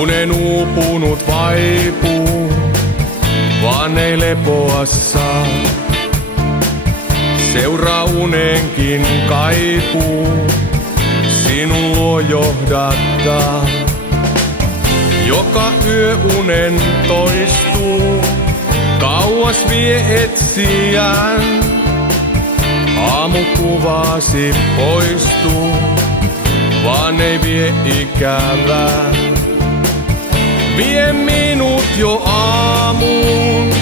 Unen uupunut vaipuu, vaan ei lepoa saa. Seuraa unenkin kaipuu, sinun luo johdattaa. Joka yö unen toistuu, kauas vie etsijän. Aamukuvasi poistuu, vaan ei vie ikävää. Vie minut jo aamuun,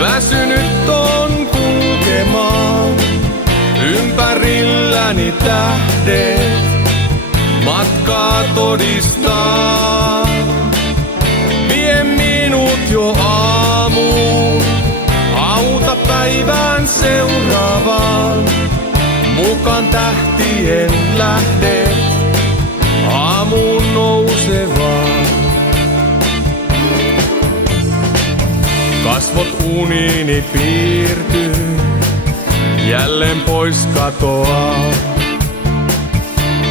väsynyt on kulkemaan. Ympärilläni tähdet matkaa todistaa. Vie minut jo aamuun, auta päivään seuraavaan. Mukaan tähtien lähdet aamuun nousevaan. Kasvot uniini piirtyy, jälleen pois katoaa.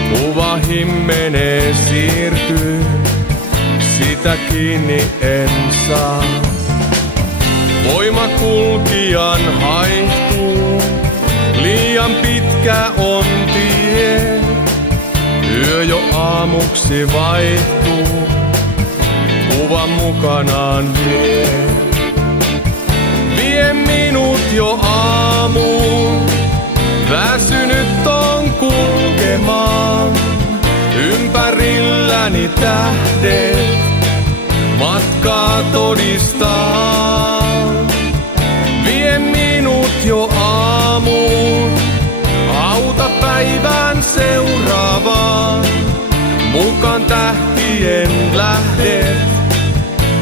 Kuva himmenee siirtyy, sitä kiinni en saa. Voima kulkijan haihtuu, liian pitkä on tie. Yö jo aamuksi vaihtuu, kuva mukanaan vie. Vie minut jo aamuun, väsynyt on kulkemaan. Ympärilläni tähdet matkaa todistaa. Vie minut jo aamuun, auta päivään seuraavaan. Mukaan tähtien lähdet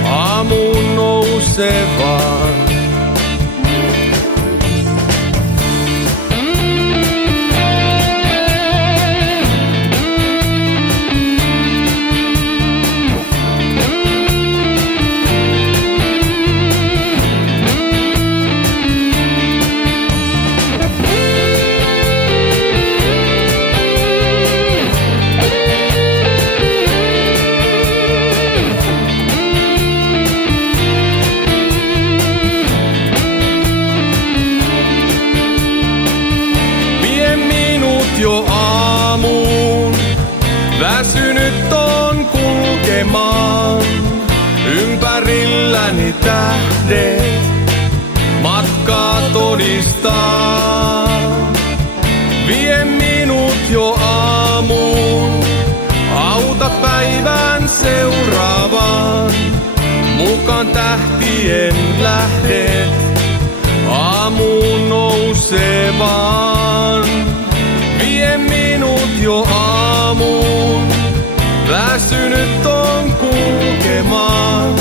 aamuun nousevaan. Jo aamuun, väsynyt on kulkemaan. Ympärilläni tähdet matkaa todistaa. Vie minut jo aamuun, auta päivään seuraavaan. Mukaan tähtien lähdet aamuun nousevaan. Vie minut jo aamuun, väsynyt on kulkemaan.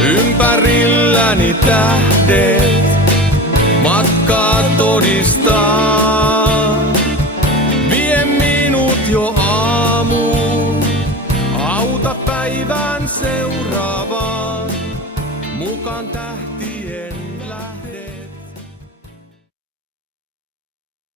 Ympärilläni tähdet matkaa todistaa.